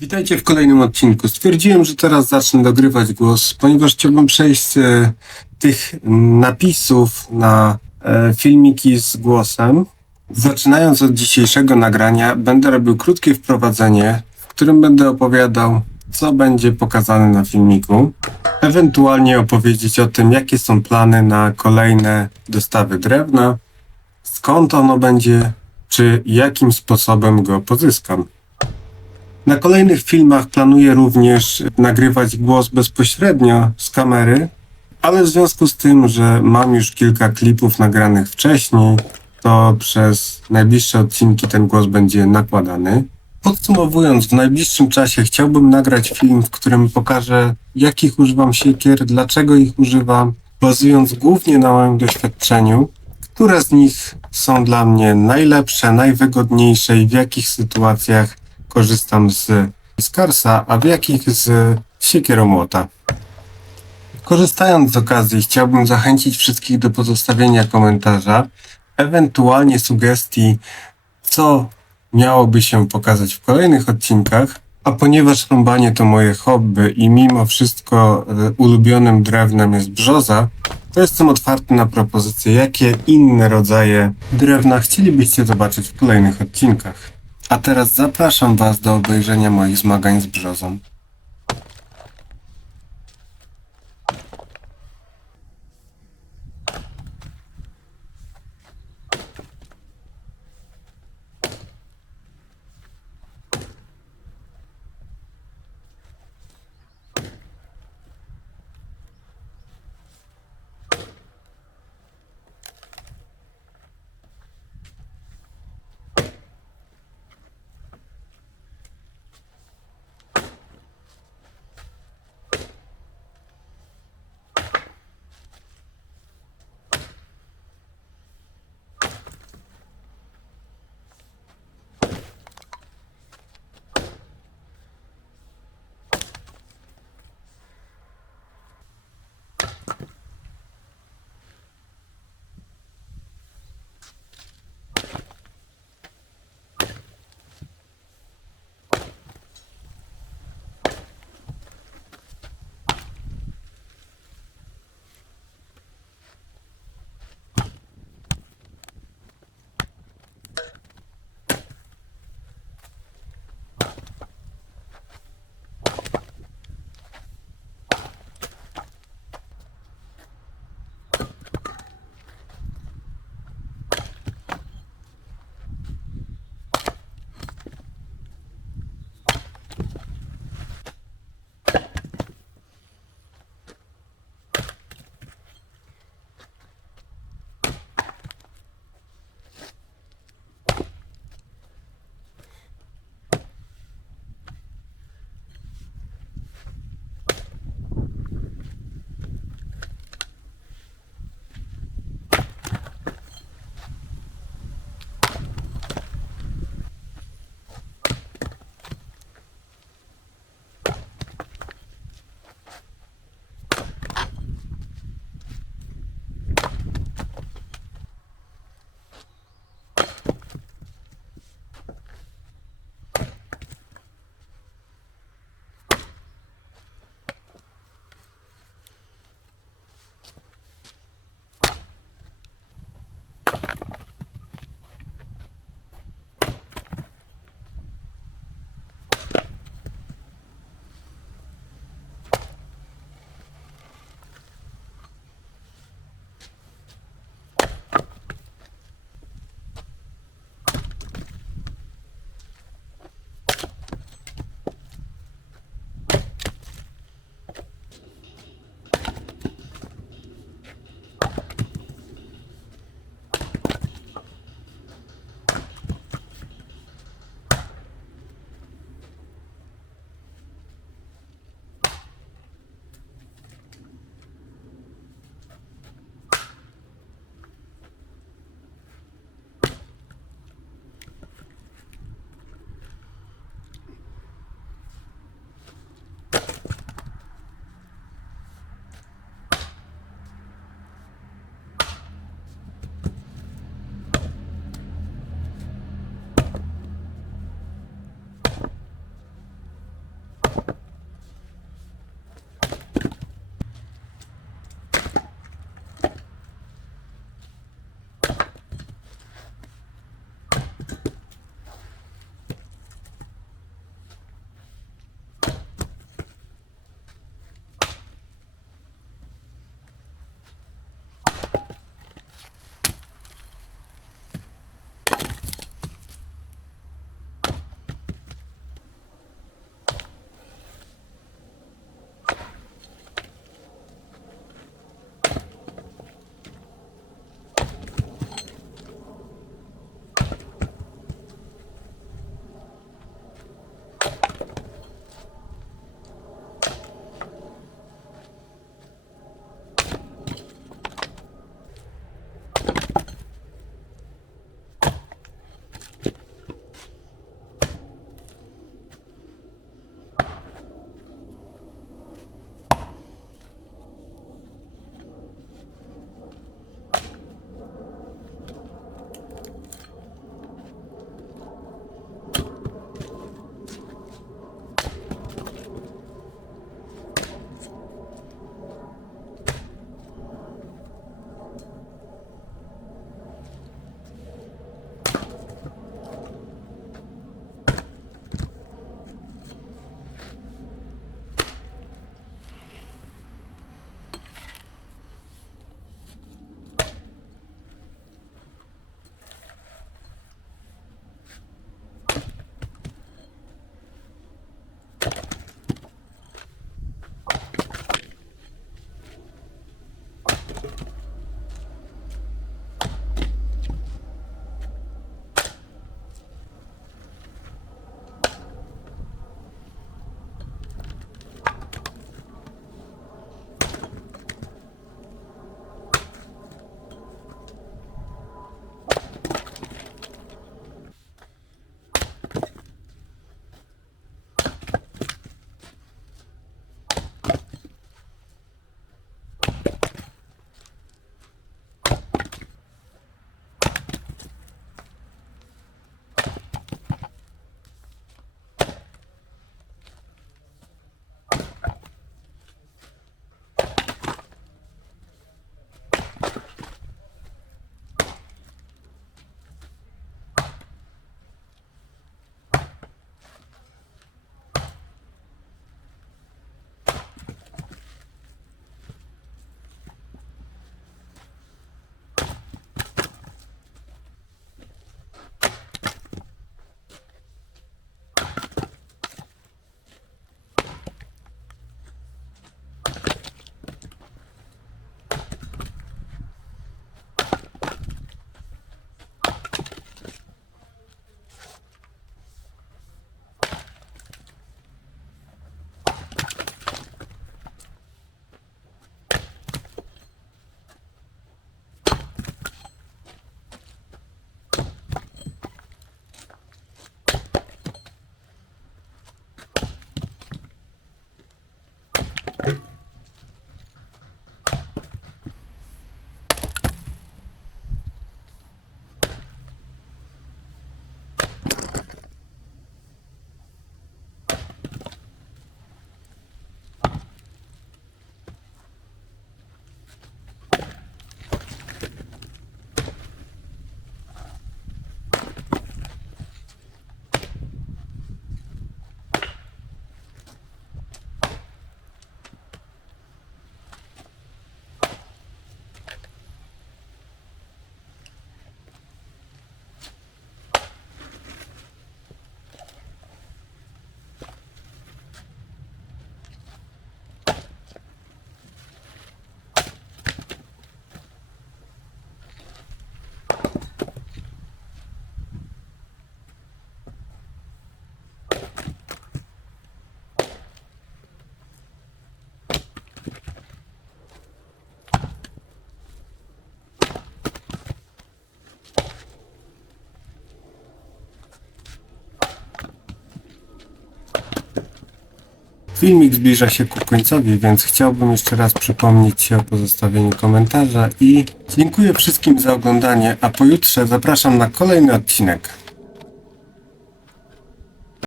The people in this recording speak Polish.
Witajcie w kolejnym odcinku. Stwierdziłem, że teraz zacznę dogrywać głos, ponieważ chciałbym przejść z tych napisów na filmiki z głosem. Zaczynając od dzisiejszego nagrania, będę robił krótkie wprowadzenie, w którym będę opowiadał, co będzie pokazane na filmiku. Ewentualnie opowiedzieć o tym, jakie są plany na kolejne dostawy drewna, skąd ono będzie, czy jakim sposobem go pozyskam. Na kolejnych filmach planuję również nagrywać głos bezpośrednio z kamery, ale w związku z tym, że mam już kilka klipów nagranych wcześniej, to przez najbliższe odcinki ten głos będzie nakładany. Podsumowując, w najbliższym czasie chciałbym nagrać film, w którym pokażę, jakich używam siekier, dlaczego ich używam, bazując głównie na moim doświadczeniu, które z nich są dla mnie najlepsze, najwygodniejsze i w jakich sytuacjach korzystam z Fiskarsa, a w jakich z siekiero-młota. Korzystając z okazji, chciałbym zachęcić wszystkich do pozostawienia komentarza, ewentualnie sugestii, co miałoby się pokazać w kolejnych odcinkach, a ponieważ rąbanie to moje hobby i mimo wszystko ulubionym drewnem jest brzoza, to jestem otwarty na propozycje, jakie inne rodzaje drewna chcielibyście zobaczyć w kolejnych odcinkach. A teraz zapraszam Was do obejrzenia moich zmagań z brzozą. Filmik zbliża się ku końcowi, więc chciałbym jeszcze raz przypomnieć się o pozostawieniu komentarza i dziękuję wszystkim za oglądanie, a pojutrze zapraszam na kolejny odcinek.